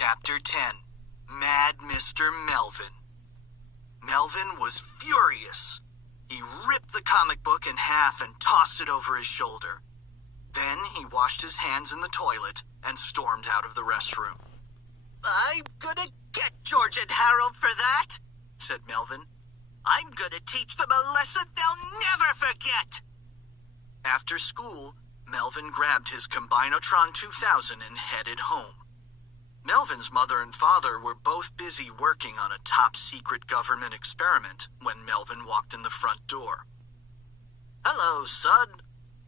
Chapter 10. Mad Mr. Melvin. Melvin was furious. He ripped the comic book in half and tossed it over his shoulder. Then he washed his hands in the toilet and stormed out of the restroom. "I'm gonna get George and Harold for that," said Melvin. "I'm gonna teach them a lesson they'll never forget." After school, Melvin grabbed his Combinotron 2000 and headed home. Melvin's mother and father were both busy working on a top-secret government experiment when Melvin walked in the front door. "Hello, son,"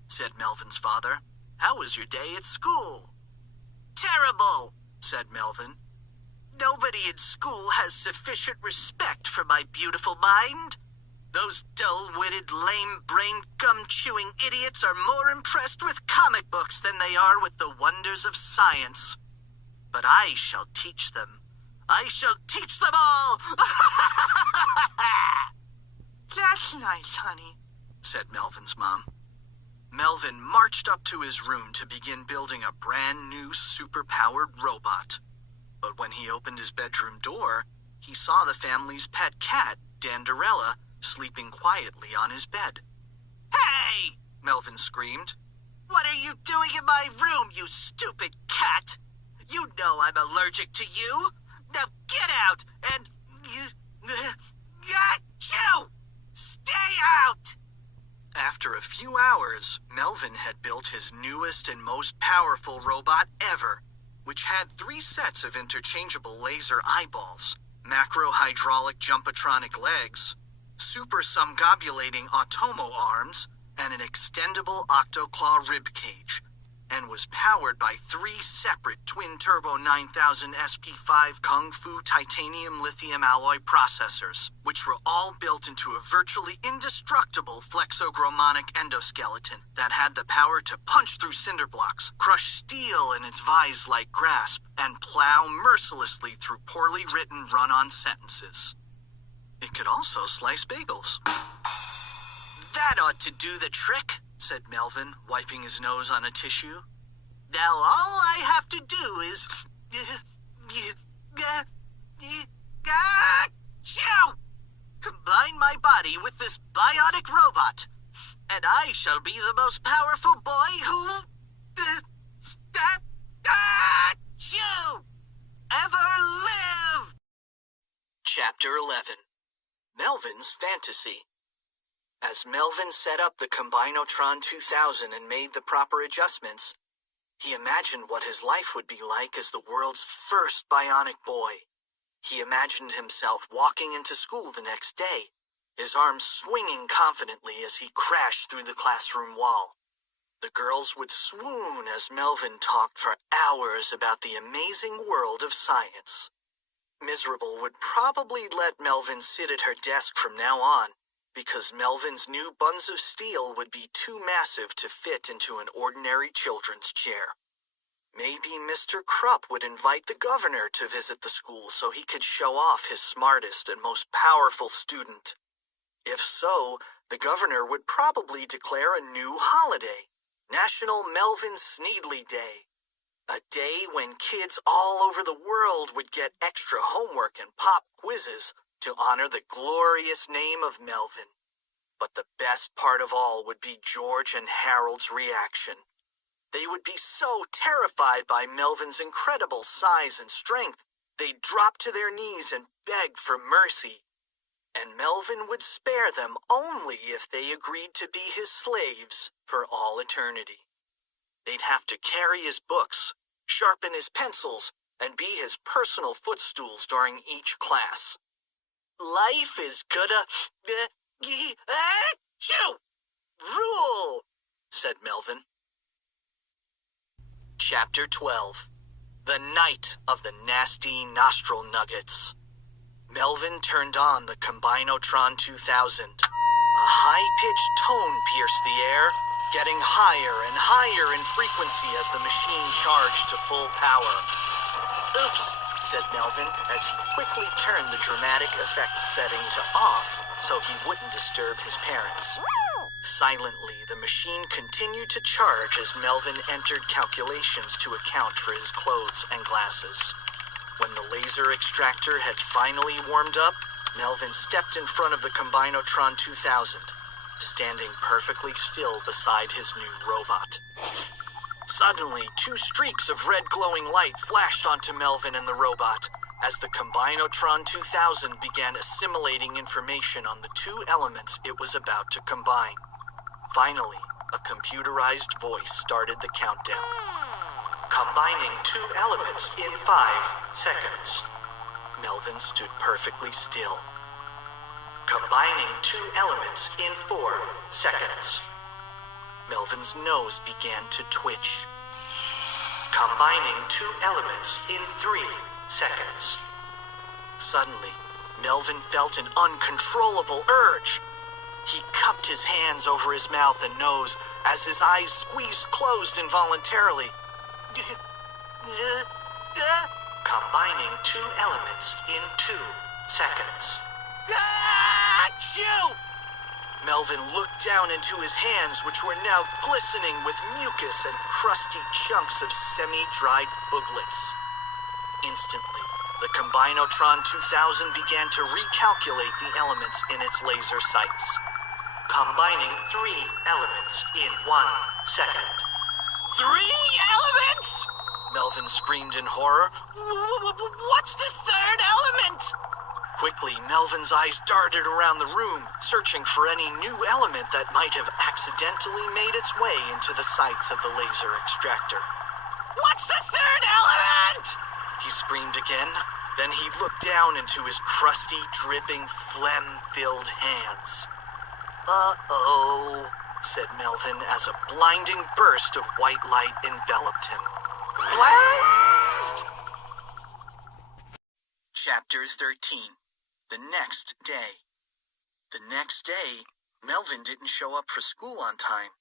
said Melvin's father. "How was your day at school?" "Terrible," said Melvin. "Nobody in school has sufficient respect for my beautiful mind. Those dull-witted, lame-brained, gum-chewing idiots are more impressed with comic books than they are with the wonders of science. But I shall teach them. I shall teach them all!" "That's nice, honey," said Melvin's mom. Melvin marched up to his room to begin building a brand new super-powered robot. But when he opened his bedroom door, he saw the family's pet cat, Danderella, sleeping quietly on his bed. "Hey!" Melvin screamed. "What are you doing in my room, you stupid cat? You know I'm allergic to you. Now get out and... Achoo! Stay out!" After a few hours, Melvin had built his newest and most powerful robot ever, which had 3 sets of interchangeable laser eyeballs, macro-hydraulic jumpatronic legs, super-sumgobulating automo arms, and an extendable octoclaw rib cage, and was powered by 3 separate twin-turbo 9000 SP5 Kung Fu titanium lithium alloy processors, which were all built into a virtually indestructible flexogromonic endoskeleton that had the power to punch through cinder blocks, crush steel in its vise-like grasp, and plow mercilessly through poorly written run-on sentences. It could also slice bagels. "That ought to do the trick," said Melvin, wiping his nose on a tissue. "Now all I have to do is... combine my body with this bionic robot, and I shall be the most powerful boy who... ever lived!" Chapter 11. Melvin's Fantasy. As Melvin set up the Combinotron 2000 and made the proper adjustments, he imagined what his life would be like as the world's first bionic boy. He imagined himself walking into school the next day, his arms swinging confidently as he crashed through the classroom wall. The girls would swoon as Melvin talked for hours about the amazing world of science. Miserable would probably let Melvin sit at her desk from now on, because Melvin's new buns of steel would be too massive to fit into an ordinary children's chair. Maybe Mr. Krupp would invite the governor to visit the school so he could show off his smartest and most powerful student. If so, the governor would probably declare a new holiday, National Melvin Sneedly Day, a day when kids all over the world would get extra homework and pop quizzes to honor the glorious name of Melvin. But the best part of all would be George and Harold's reaction. They would be so terrified by Melvin's incredible size and strength, they'd drop to their knees and beg for mercy. And Melvin would spare them only if they agreed to be his slaves for all eternity. They'd have to carry his books, sharpen his pencils, and be his personal footstools during each class. "Life is gonna... rule," said Melvin. Chapter 12. The Night of the Nasty Nostril Nuggets. Melvin turned on the Combinotron 2000. A high-pitched tone pierced the air, getting higher and higher in frequency as the machine charged to full power. "Oops," said Melvin as he quickly turned the dramatic effects setting to off so he wouldn't disturb his parents. Silently, the machine continued to charge as Melvin entered calculations to account for his clothes and glasses. When the laser extractor had finally warmed up, Melvin stepped in front of the Combinotron 2000, standing perfectly still beside his new robot. Suddenly, two streaks of red glowing light flashed onto Melvin and the robot as the Combinotron 2000 began assimilating information on the two elements it was about to combine. Finally, a computerized voice started the countdown. Combining two elements in 5 seconds. Melvin stood perfectly still. Combining two elements in 4 seconds. Melvin's nose began to twitch. Combining two elements in 3 seconds. Suddenly, Melvin felt an uncontrollable urge. He cupped his hands over his mouth and nose as his eyes squeezed closed involuntarily. Combining two elements in 2 seconds. Achoo! Melvin looked down into his hands, which were now glistening with mucus and crusty chunks of semi-dried booglets. Instantly, the Combinotron 2000 began to recalculate the elements in its laser sights. Combining 3 elements in 1 second. 3 elements? Melvin screamed in horror. What's the third element? Quickly, Melvin's eyes darted around the room, searching for any new element that might have accidentally made its way into the sights of the laser extractor. What's the third element? He screamed again. Then he looked down into his crusty, dripping, phlegm-filled hands. Uh-oh, said Melvin as a blinding burst of white light enveloped him. Blast! Chapter 13. The next day. The next day, Melvin didn't show up for school on time.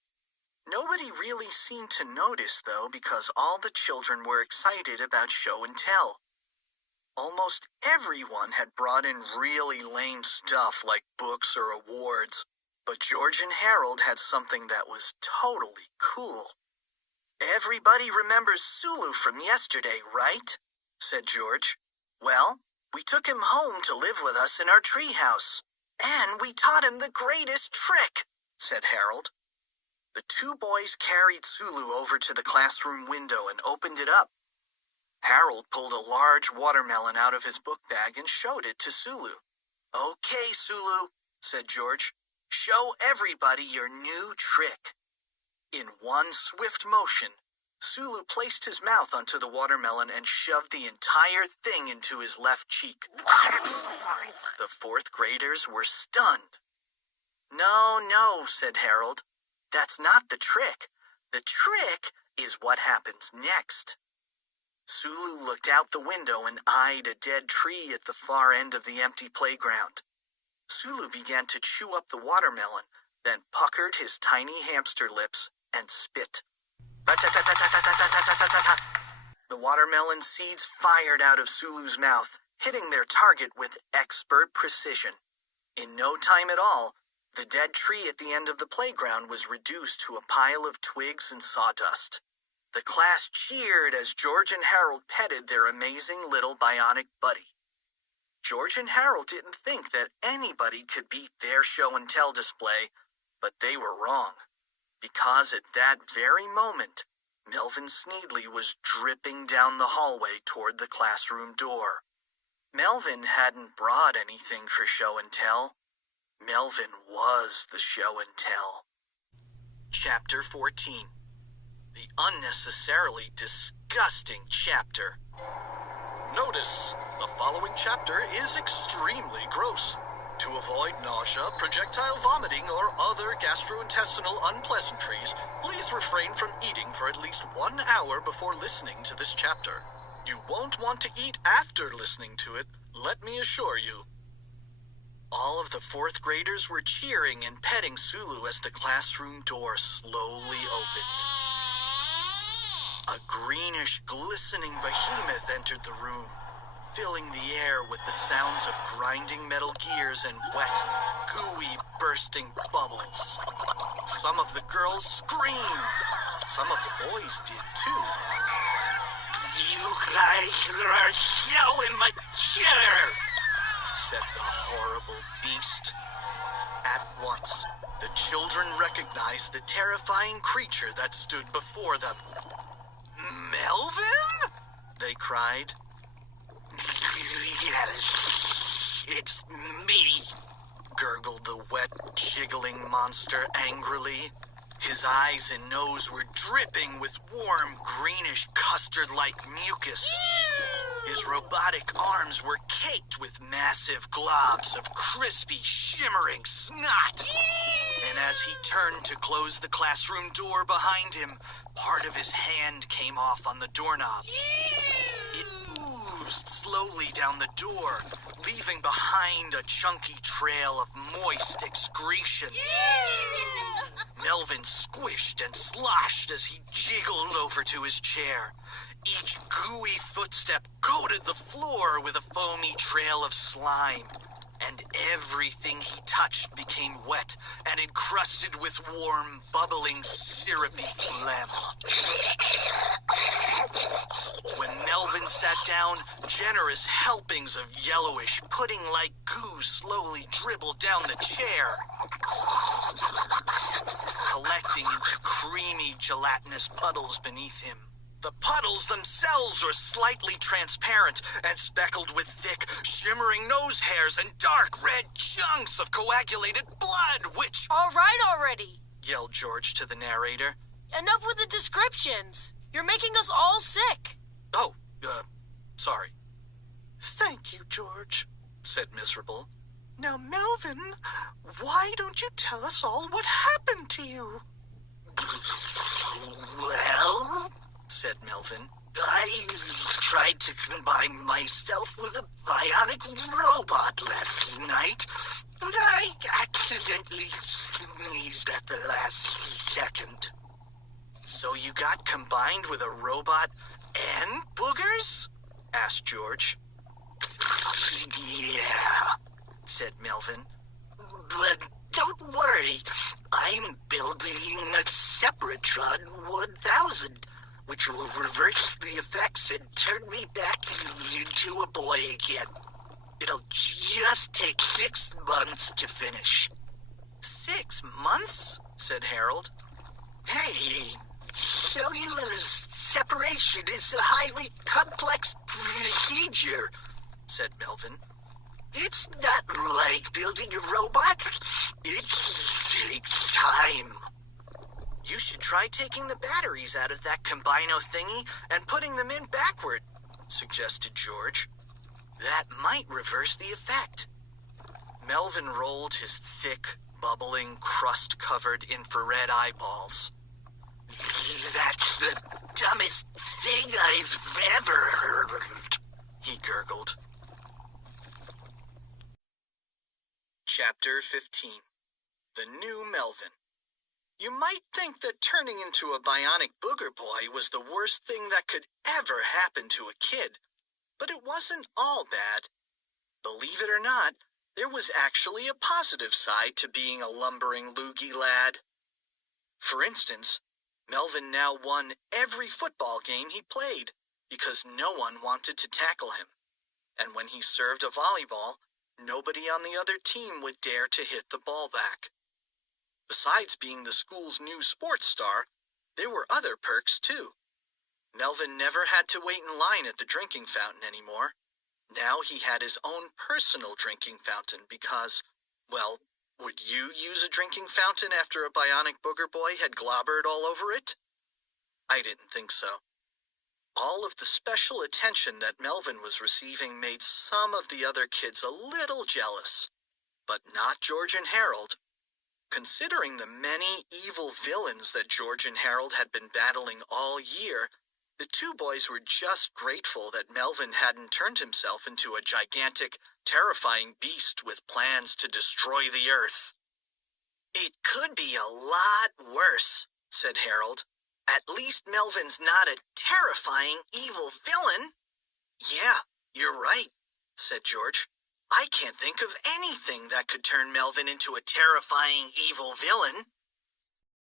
Nobody really seemed to notice, though, because all the children were excited about show and tell. Almost everyone had brought in really lame stuff like books or awards, but George and Harold had something that was totally cool. Everybody remembers Sulu from yesterday, right? Said George. Well, we took him home to live with us in our treehouse. And we taught him the greatest trick, said Harold. The two boys carried Sulu over to the classroom window and opened it up. Harold pulled a large watermelon out of his book bag and showed it to Sulu. Okay, Sulu, said George. Show everybody your new trick. In one swift motion, Sulu placed his mouth onto the watermelon and shoved the entire thing into his left cheek. The fourth graders were stunned. No, said Harold. That's not the trick. The trick is what happens next. Sulu looked out the window and eyed a dead tree at the far end of the empty playground. Sulu began to chew up the watermelon, then puckered his tiny hamster lips and spit. The watermelon seeds fired out of Sulu's mouth, hitting their target with expert precision. In no time at all, the dead tree at the end of the playground was reduced to a pile of twigs and sawdust. The class cheered as George and Harold petted their amazing little bionic buddy. George and Harold didn't think that anybody could beat their show and tell display, but they were wrong. Because at that very moment, Melvin Sneedly was dripping down the hallway toward the classroom door. Melvin hadn't brought anything for show and tell. Melvin was the show and tell. Chapter 14. The unnecessarily disgusting chapter. Notice, the following chapter is extremely gross. To avoid nausea, projectile vomiting, or other gastrointestinal unpleasantries, please refrain from eating for at least 1 hour before listening to this chapter. You won't want to eat after listening to it, let me assure you. All of the fourth graders were cheering and petting Sulu as the classroom door slowly opened. A greenish, glistening behemoth entered the room, filling the air with the sounds of grinding metal gears and wet, gooey, bursting bubbles. Some of the girls screamed. Some of the boys did too. You guys are show my chair, said the horrible beast. At once, the children recognized the terrifying creature that stood before them. Melvin? They cried. Yes, it's me, gurgled the wet, jiggling monster angrily. His eyes and nose were dripping with warm, greenish, custard-like mucus. His robotic arms were caked with massive globs of crispy, shimmering snot. And as he turned to close the classroom door behind him, part of his hand came off on the doorknob. It oozed slowly down the door, leaving behind a chunky trail of moist excretion. Melvin squished and sloshed as he jiggled over to his chair. Each gooey footstep coated the floor with a foamy trail of slime, and everything he touched became wet and encrusted with warm, bubbling, syrupy phlegm. When Melvin sat down, generous helpings of yellowish, pudding-like goo slowly dribbled down the chair, collecting into creamy, gelatinous puddles beneath him. The puddles themselves were slightly transparent and speckled with thick, shimmering nose hairs and dark red chunks of coagulated blood, which... All right already, yelled George to the narrator. Enough with the descriptions. You're making us all sick. Oh, sorry. Thank you, George, said Miserable. Now, Melvin, why don't you tell us all what happened to you? Well, said Melvin, I tried to combine myself with a bionic robot last night, but I accidentally sneezed at the last second. So you got combined with a robot and boogers? Asked George. Yeah, said Melvin. But don't worry, I'm building a Separatron 1000, which will reverse the effects and turn me back into a boy again. It'll just take 6 months to finish. 6 months? Said Harold. Hey, cellular separation is a highly complex procedure, said Melvin. It's not like building a robot. It takes time. You should try taking the batteries out of that combino thingy and putting them in backward, suggested George. That might reverse the effect. Melvin rolled his thick, bubbling, crust-covered infrared eyeballs. That's the dumbest thing I've ever heard, he gurgled. Chapter 15. The New Melvin. You might think that turning into a bionic booger boy was the worst thing that could ever happen to a kid, but it wasn't all bad. Believe it or not, there was actually a positive side to being a lumbering loogie lad. For instance, Melvin now won every football game he played because no one wanted to tackle him. And when he served a volleyball, nobody on the other team would dare to hit the ball back. Besides being the school's new sports star, there were other perks too. Melvin never had to wait in line at the drinking fountain anymore. Now he had his own personal drinking fountain because, well, would you use a drinking fountain after a bionic booger boy had globbered all over it? I didn't think so. All of the special attention that Melvin was receiving made some of the other kids a little jealous, but not George and Harold. Considering the many evil villains that George and Harold had been battling all year, the two boys were just grateful that Melvin hadn't turned himself into a gigantic, terrifying beast with plans to destroy the earth. It could be a lot worse, said Harold. At least Melvin's not a terrifying, evil villain. Yeah, you're right, said George. I can't think of anything that could turn Melvin into a terrifying, evil villain.